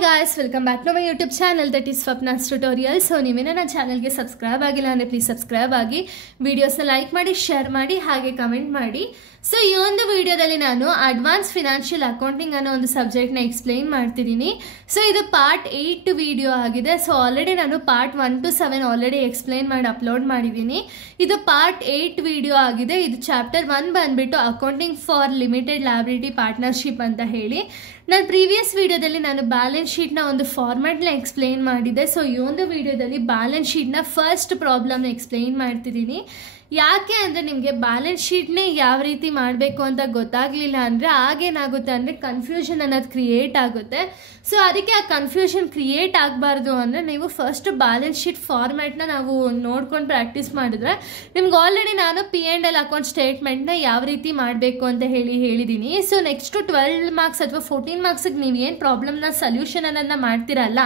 guys, welcome back to my YouTube channel that is Swapna's Tutorial. So ನೀವೇನ ನನ್ನ ಚಾನೆಲ್ಗೆ subscribe ಆಗಿಲ್ಲ ಅಂದರೆ ಪ್ಲೀಸ್ ಸಬ್ಸ್ಕ್ರೈಬ್ ಆಗಿ, ವಿಡಿಯೋಸ್ನ ಲೈಕ್ ಮಾಡಿ, ಶೇರ್ ಮಾಡಿ, ಹಾಗೆ ಕಮೆಂಟ್ ಮಾಡಿ. ಸೊ ಈ ಒಂದು ವಿಡಿಯೋದಲ್ಲಿ ನಾನು ಅಡ್ವಾನ್ಸ್ ಫಿನಾನ್ಷಿಯಲ್ ಅಕೌಂಟಿಂಗ್ ಅನ್ನೋ ಒಂದು ಸಬ್ಜೆಕ್ಟ್ನ ಎಕ್ಸ್ಪ್ಲೈನ್ ಮಾಡ್ತಿದ್ದೀನಿ. ಸೊ ಇದು ಪಾರ್ಟ್ 8 ವಿಡಿಯೋ ಆಗಿದೆ. ಸೊ ಆಲ್ರೆಡಿ ನಾನು ಪಾರ್ಟ್ 1 to 7 ಆಲ್ರೆಡಿ ಎಕ್ಸ್ಪ್ಲೈನ್ ಮಾಡಿ ಅಪ್ಲೋಡ್ ಮಾಡಿದ್ದೀನಿ. ಇದು ಪಾರ್ಟ್ 8 ವಿಡಿಯೋ ಆಗಿದೆ. ಇದು ಚಾಪ್ಟರ್ 1 ಬಂದ್ಬಿಟ್ಟು accounting for limited liability partnership ಅಂತ ಹೇಳಿ. ನಾನು ಪ್ರೀವಿಯಸ್ ವಿಡಿಯೋದಲ್ಲಿ ನಾನು ಬ್ಯಾಲೆನ್ಸ್ ಶೀಟ್ನ ಒಂದು ಫಾರ್ಮ್ಯಾಟ್ನ ಎಕ್ಸ್ಪ್ಲೈನ್ ಮಾಡಿದ್ದೆ. ಸೊ ಈ ಒಂದು ವಿಡಿಯೋದಲ್ಲಿ ಬ್ಯಾಲೆನ್ಸ್ ಶೀಟ್ನ ಫಸ್ಟ್ ಪ್ರಾಬ್ಲಮ್ನ ಎಕ್ಸ್ಪ್ಲೈನ್ ಮಾಡ್ತಿದ್ದೀನಿ. ಯಾಕೆ ಅಂದರೆ ನಿಮಗೆ ಬ್ಯಾಲೆನ್ಸ್ ಶೀಟ್ನೇ ಯಾವ ರೀತಿ ಮಾಡಬೇಕು ಅಂತ ಗೊತ್ತಾಗಲಿಲ್ಲ ಅಂದರೆ ಆಗೇನಾಗುತ್ತೆ ಅಂದರೆ ಕನ್ಫ್ಯೂಷನ್ ಅನ್ನೋದು ಕ್ರಿಯೇಟ್ ಆಗುತ್ತೆ. ಸೊ ಅದಕ್ಕೆ ಆ ಕನ್ಫ್ಯೂಷನ್ ಕ್ರಿಯೇಟ್ ಆಗಬಾರ್ದು ಅಂದರೆ ನೀವು ಫಸ್ಟ್ ಬ್ಯಾಲೆನ್ಸ್ ಶೀಟ್ ಫಾರ್ಮ್ಯಾಟ್ನ ನಾವು ನೋಡ್ಕೊಂಡು ಪ್ರಾಕ್ಟೀಸ್ ಮಾಡಿದ್ರೆ ನಿಮ್ಗೆ ಆಲ್ರೆಡಿ ನಾನು P&L ಅಕೌಂಟ್ ಸ್ಟೇಟ್ಮೆಂಟ್ನ ಯಾವ ರೀತಿ ಮಾಡಬೇಕು ಅಂತ ಹೇಳಿದ್ದೀನಿ. ಸೊ ನೆಕ್ಸ್ಟು 12 ಮಾರ್ಕ್ಸ್ ಅಥವಾ 14 ಮಾರ್ಕ್ಸಿಗೆ ನೀವು ಏನು ಪ್ರಾಬ್ಲಮ್ನ ಸೊಲ್ಯೂಷನ್ ಅನ್ನೋದನ್ನ ಮಾಡ್ತೀರಲ್ಲ,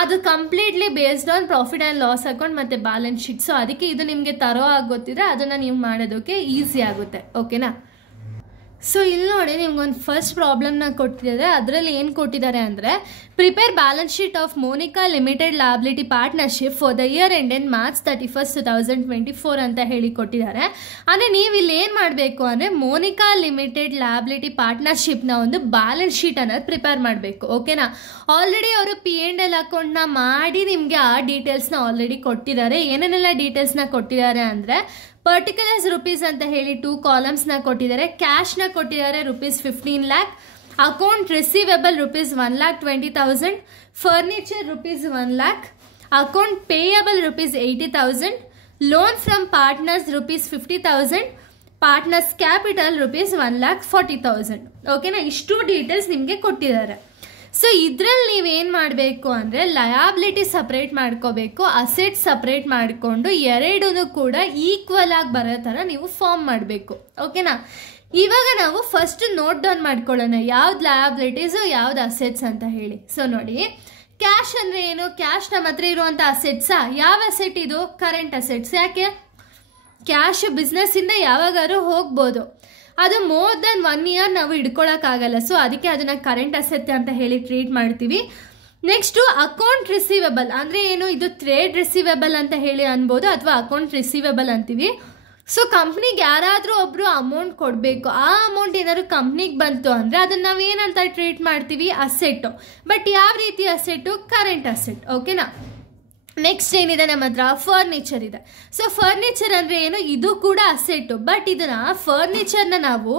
ಅದು completely based on profit and loss account ಮತ್ತು ಬ್ಯಾಲೆನ್ಸ್ ಶೀಟ್. ಸೊ ಅದಕ್ಕೆ ಇದು ನಿಮಗೆ ತರೋ ಆಗೋತ್ತಿದ್ರೆ ಅದನ್ನು ನೀವು ಮಾಡೋದಕ್ಕೆ ಈಸಿ ಆಗುತ್ತೆ. ಓಕೆನಾ? ಸೊ ಇಲ್ಲಿ ನೋಡಿ ನಿಮ್ಗೊಂದು ಫಸ್ಟ್ ಪ್ರಾಬ್ಲಮ್ನ ಕೊಟ್ಟಿದ್ದಾರೆ. ಅದರಲ್ಲಿ ಏನು ಕೊಟ್ಟಿದ್ದಾರೆ ಅಂದರೆ prepare balance sheet of Monica limited liability partnership for the year ended March 31, 2024 ಅಂತ ಹೇಳಿ ಕೊಟ್ಟಿದ್ದಾರೆ. ಅಂದರೆ ನೀವು ಇಲ್ಲಿ ಏನು ಮಾಡಬೇಕು ಅಂದರೆ ಮೋನಿಕಾ ಲಿಮಿಟೆಡ್ ಲಯಬಿಲಿಟಿ ಪಾರ್ಟ್ನರ್ಶಿಪ್ನ ಒಂದು ಬ್ಯಾಲೆನ್ಸ್ ಶೀಟ್ ಅನ್ನೋದು ಪ್ರಿಪೇರ್ ಮಾಡಬೇಕು. ಓಕೆನಾ? ಆಲ್ರೆಡಿ ಅವರು P&L ಅಕೌಂಟ್ನ ಮಾಡಿ ನಿಮಗೆ ಆ ಡೀಟೇಲ್ಸ್ನ ಆಲ್ರೆಡಿ ಕೊಟ್ಟಿದ್ದಾರೆ. ಏನೇನೆಲ್ಲ ಡೀಟೇಲ್ಸ್ನ ಕೊಟ್ಟಿದ್ದಾರೆ ಅಂದರೆ ಪರ್ಟಿಕ್ಯುಲರ್ಸ್ ರುಪೀಸ್ ಅಂತ ಹೇಳಿ 2 ಕಾಲಮ್ಸ್ನ ಕೊಟ್ಟಿದ್ದಾರೆ. ಕ್ಯಾಶ್ನ ಕೊಟ್ಟಿದ್ದಾರೆ ₹15 lakh, account receivable ₹1,20,000, furniture ₹1 lakh, account payable ₹80,000, loan from partners ₹50,000, partners capital ₹1,40,000. ಓಕೆನಾ? ಇಷ್ಟು ಡೀಟೇಲ್ಸ್ ನಿಮಗೆ ಕೊಟ್ಟಿದ್ದಾರೆ. ಸೊ ಇದರಲ್ಲಿ ನೀವೇನು ಮಾಡಬೇಕು ಅಂದರೆ ಲಯಾಬಿಲಿಟಿ ಸಪ್ರೇಟ್ ಮಾಡ್ಕೋಬೇಕು, ಅಸೆಟ್ ಸಪ್ರೇಟ್ ಮಾಡಿಕೊಂಡು ಎರಡೂ ಕೂಡ ಈಕ್ವಲ್ ಆಗಿ ಬರೋ ಥರ ನೀವು ಫಾರ್ಮ್ ಮಾಡಬೇಕು. ಓಕೆನಾ? ಇವಾಗ ನಾವು ಫಸ್ಟ್ ನೋಟ್ ಡೌನ್ ಮಾಡ್ಕೊಳ್ಳೋಣ ಯಾವ್ದು ಲಯಾಬಿಲಿಟೀಸು ಯಾವ್ದು ಅಸೆಟ್ಸ್ ಅಂತ ಹೇಳಿ. ಸೊ ನೋಡಿ, ಕ್ಯಾಶ್ ಅಂದರೆ ಏನು? ಕ್ಯಾಶ್ ನಮ್ಮ ಹತ್ರ ಇರುವಂಥ ಅಸೆಟ್ಸಾ? ಯಾವ ಅಸೆಟ್ ಇದು? Current assets. ಯಾಕೆ? ಕ್ಯಾಶ್ ಬಿಸ್ನೆಸ್ಸಿಂದ ಯಾವಾಗಾದ್ರೂ ಹೋಗ್ಬೋದು, ಅದು ಮೋರ್ ದೆನ್ 1 year ನಾವು ಇಟ್ಕೊಳ್ಳೋಕ್ಕಾಗಲ್ಲ. ಸೊ ಅದಕ್ಕೆ ಅದನ್ನು ಕರೆಂಟ್ ಅಸೆಟ್ ಅಂತ ಹೇಳಿ ಟ್ರೀಟ್ ಮಾಡ್ತೀವಿ. ನೆಕ್ಸ್ಟು ಅಕೌಂಟ್ ರಿಸೀವೇಬಲ್ ಅಂದರೆ ಏನು? ಇದು ಟ್ರೇಡ್ ರಿಸೀವೇಬಲ್ ಅಂತ ಹೇಳಿ ಅನ್ಬೋದು, ಅಥವಾ ಅಕೌಂಟ್ ರಿಸೀವೇಬಲ್ ಅಂತೀವಿ. ಸೊ ಕಂಪ್ನಿಗೆ ಯಾರಾದರೂ ಒಬ್ಬರು ಅಮೌಂಟ್ ಕೊಡಬೇಕು, ಆ ಅಮೌಂಟ್ ಏನಾದ್ರು ಕಂಪ್ನಿಗೆ ಬಂತು ಅಂದರೆ ಅದನ್ನು ನಾವು ಏನಂತ ಟ್ರೀಟ್ ಮಾಡ್ತೀವಿ? ಅಸೆಟ್ಟು. ಬಟ್ ಯಾವ ರೀತಿ ಅಸೆಟ್ಟು? Current asset. ಓಕೆನಾ? ನೆಕ್ಸ್ಟ್ ಏನಿದೆ ನಮ್ಮ ಹತ್ರ? ಫರ್ನಿಚರ್ ಇದೆ. ಸೊ ಫರ್ನಿಚರ್ ಅಂದರೆ ಏನು? ಇದು ಕೂಡ ಅಸೆಟ್ಟು. ಬಟ್ ಇದನ್ನ ಫರ್ನಿಚರ್ನ ನಾವು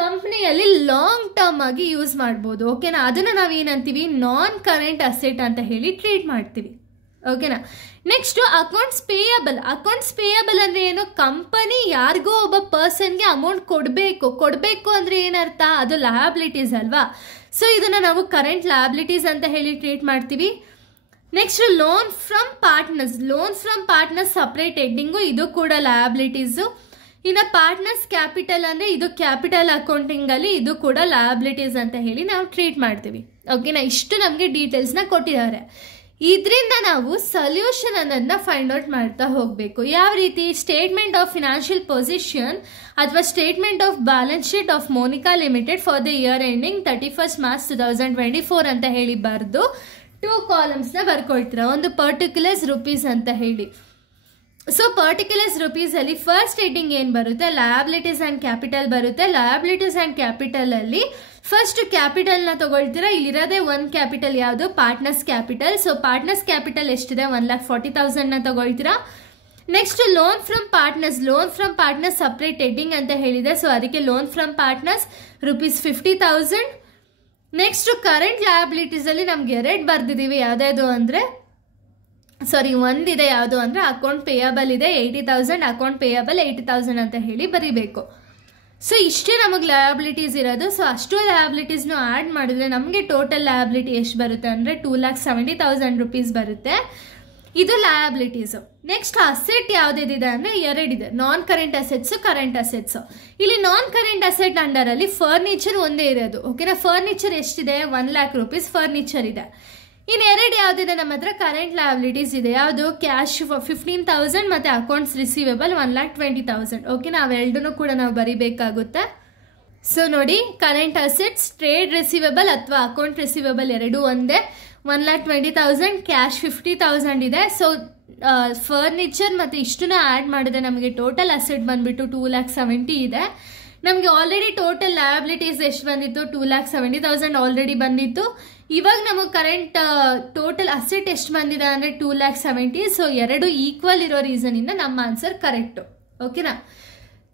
ಕಂಪ್ನಿಯಲ್ಲಿ ಲಾಂಗ್ ಟರ್ಮ್ ಆಗಿ ಯೂಸ್ ಮಾಡ್ಬೋದು. ಓಕೆನಾ? ಅದನ್ನು ನಾವು ಏನಂತೀವಿ? ನಾನ್ ಕರೆಂಟ್ ಅಸೆಟ್ ಅಂತ ಹೇಳಿ ಟ್ರೀಟ್ ಮಾಡ್ತೀವಿ. ಓಕೆನಾ? Next accounts payable. Accounts payable ಅಂದರೆ ಏನು? ಕಂಪನಿ ಯಾರಿಗೋ ಒಬ್ಬ ಪರ್ಸನ್ಗೆ ಅಮೌಂಟ್ ಕೊಡಬೇಕು ಅಂದರೆ ಏನರ್ಥ? ಅದು ಲಯಬಿಲಿಟೀಸ್ ಅಲ್ವಾ? ಸೊ ಇದನ್ನು ನಾವು ಕರೆಂಟ್ ಲಯಬಿಲಿಟೀಸ್ ಅಂತ ಹೇಳಿ ಟ್ರೀಟ್ ಮಾಡ್ತೀವಿ. Next loan from partners. Loan from partners separate heading, ಇದು ಕೂಡ ಲಯಬಿಲಿಟೀಸು. ಇನ್ನು ಪಾರ್ಟ್ನರ್ಸ್ ಕ್ಯಾಪಿಟಲ್ ಅಂದರೆ ಇದು ಕ್ಯಾಪಿಟಲ್ ಅಕೌಂಟಿಂಗಲ್ಲಿ ಇದು ಕೂಡ ಲಯಬಿಲಿಟೀಸ್ ಅಂತ ಹೇಳಿ ನಾವು ಟ್ರೀಟ್ ಮಾಡ್ತೀವಿ. ಓಕೆನಾ? ಇಷ್ಟು ನಮಗೆ ಡೀಟೇಲ್ಸ್ನ ಕೊಟ್ಟಿದ್ದಾರೆ. ಇದರಿಂದ ನಾವು ಸೊಲ್ಯೂಷನ್ ಅನ್ನೋದನ್ನ ಫೈಂಡ್ ಔಟ್ ಮಾಡ್ತಾ ಹೋಗಬೇಕು. ಯಾವ ರೀತಿ? ಸ್ಟೇಟ್ಮೆಂಟ್ ಆಫ್ ಫಿನಾನ್ಷಿಯಲ್ ಪೊಸಿಷನ್ ಅಥವಾ statement of balance sheet of Monica limited for the year ending 31 March 2024 ಅಂತ ಹೇಳಿ ಬರೆದು 2 ಕಾಲಮ್ಸ್ನ ಬರ್ಕೊಳ್ತೀರಾ. ಒಂದು ಪರ್ಟಿಕ್ಯುಲರ್ಸ್ ರುಪೀಸ್ ಅಂತ ಹೇಳಿ. ಸೊ ಪರ್ಟಿಕ್ಯುಲರ್ಸ್ ರುಪೀಸಲ್ಲಿ ಫಸ್ಟ್ ಹೆಡ್ಡಿಂಗ್ ಏನು ಬರುತ್ತೆ? ಲಯಬಿಲಿಟೀಸ್ ಆ್ಯಂಡ್ ಕ್ಯಾಪಿಟಲ್ ಬರುತ್ತೆ. ಲಯಬಿಲಿಟೀಸ್ ಆ್ಯಂಡ್ ಕ್ಯಾಪಿಟಲಲ್ಲಿ ಫಸ್ಟ್ ಕ್ಯಾಪಿಟಲ್ನ ತೊಗೊಳ್ತೀರಾ. ಇಲ್ಲಿರೋದೇ ಒಂದು ಕ್ಯಾಪಿಟಲ್ ಯಾವುದು? Partners capital. So partners capital ಎಷ್ಟಿದೆ? 1,40,000ನ ತೊಗೊಳ್ತೀರಾ. Next loan from partners. Loan from partners separate heading ಅಂತ ಹೇಳಿದೆ. ಸೊ ಅದಕ್ಕೆ loan from partners ₹50,000. Next current ಲಯಬಿಲಿಟೀಸಲ್ಲಿ ನಮ್ಗೆ 2 ಬರ್ದಿದ್ದೀವಿ. ಯಾವುದ್ಯಾವುದು ಅಂದರೆ ಒಂದಿದೆ. ಯಾವುದು ಅಂದರೆ ಅಕೌಂಟ್ ಪೇಯಬಲ್ ಇದೆ 80,000, ಅಕೌಂಟ್ ಪೇಯಬಲ್ 80,000 ಅಂತ ಹೇಳಿ ಬರೀಬೇಕು. ಸೊ ಇಷ್ಟೇ ನಮಗೆ ಲಯಬಿಲಿಟೀಸ್ ಇರೋದು. ಸೊ ಅಷ್ಟು ಲಯಬಿಲಿಟೀಸ್ನು ಆ್ಯಡ್ ಮಾಡಿದ್ರೆ ನಮಗೆ ಟೋಟಲ್ ಲಯಬಿಲಿಟಿ ಎಷ್ಟು ಬರುತ್ತೆ ಅಂದರೆ ₹2,70,000 ಬರುತ್ತೆ. ಇದು ಲಯಬಿಲಿಟೀಸು. ನೆಕ್ಸ್ಟ್ ಅಸೆಟ್ ಯಾವುದಿದೆ ಅಂದರೆ 2 ಇದೆ. ನಾನ್ ಕರೆಂಟ್ ಅಸೆಟ್ಸು, ಕರೆಂಟ್ ಅಸೆಟ್ಸು. ಇಲ್ಲಿ ನಾನ್ ಕರೆಂಟ್ ಅಸೆಟ್ ಅಂಡರಲ್ಲಿ ಫರ್ನಿಚರ್ ಒಂದೇ ಇರೋದು. ಓಕೆನಾ? ಫರ್ನಿಚರ್ ಎಷ್ಟಿದೆ? ₹1 lakh ಫರ್ನಿಚರ್ ಇದೆ. ಇನ್ನು 2 ಯಾವುದಿದೆ ನಮ್ಮ ಹತ್ರ? ಕರೆಂಟ್ ಲಯಬಿಲಿಟೀಸ್ ಇದೆ. ಯಾವುದು? ಕ್ಯಾಶ್ 15,000 ಮತ್ತು ಅಕೌಂಟ್ಸ್ ರಿಸೀವೇಬಲ್ 1,20,000. ಓಕೆನಾ? ಅವೆರಡೂ ಕೂಡ ನಾವು ಬರೀಬೇಕಾಗುತ್ತೆ. ಸೊ ನೋಡಿ, ಕರೆಂಟ್ ಅಸೆಟ್ಸ್ ಟ್ರೇಡ್ ರಿಸೀವೇಬಲ್ ಅಥವಾ ಅಕೌಂಟ್ ರಿಸೀವೇಬಲ್ ಎರಡೂ ಒಂದೇ. 1,20,000 ಕ್ಯಾಶ್ 50,000 ಇದೆ. ಸೊ ಫರ್ನಿಚರ್ ಮತ್ತು ಇಷ್ಟನ್ನ ಆ್ಯಡ್ ಮಾಡಿದ್ರೆ ನಮಗೆ ಟೋಟಲ್ ಅಸೆಟ್ ಬಂದುಬಿಟ್ಟು 2,70,000 ಇದೆ. ನಮಗೆ ಆಲ್ರೆಡಿ ಟೋಟಲ್ ಲಯಬಿಲಿಟೀಸ್ ಎಷ್ಟು ಬಂದಿತ್ತು? 2,70,000 ಆಲ್ರೆಡಿ ಬಂದಿತ್ತು. ಇವಾಗ ನಮಗೆ ಕರೆಂಟ್ ಟೋಟಲ್ ಅಸೆಟ್ ಎಷ್ಟು ಬಂದಿದೆ ಅಂದರೆ 2,70,000. ಸೊ ಎರಡು ಈಕ್ವಲ್ ಇರೋ ರೀಸನಿಂದ ನಮ್ಮ ಆನ್ಸರ್ ಕರೆಕ್ಟು. ಓಕೆನಾ?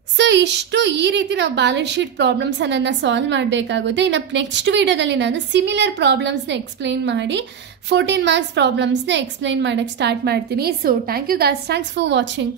ಸೊ ಇಷ್ಟು ಈ ರೀತಿ ನಾವು ಬ್ಯಾಲೆನ್ಸ್ ಶೀಟ್ ಪ್ರಾಬ್ಲಮ್ಸನ್ನು ಸಾಲ್ವ್ ಮಾಡಬೇಕಾಗುತ್ತೆ. ಇನ್ನು ನೆಕ್ಸ್ಟ್ ವೀಡಿಯೋದಲ್ಲಿ ನಾನು ಸಿಮಿಲರ್ ಪ್ರಾಬ್ಲಮ್ಸ್ನ ಎಕ್ಸ್ಪ್ಲೈನ್ ಮಾಡಿ 14 ಮಾರ್ಕ್ಸ್ ಪ್ರಾಬ್ಲಮ್ಸ್ನ ಎಕ್ಸ್ಪ್ಲೈನ್ ಮಾಡೋಕ್ಕೆ ಸ್ಟಾರ್ಟ್ ಮಾಡ್ತೀನಿ. So thank you guys, thanks for watching.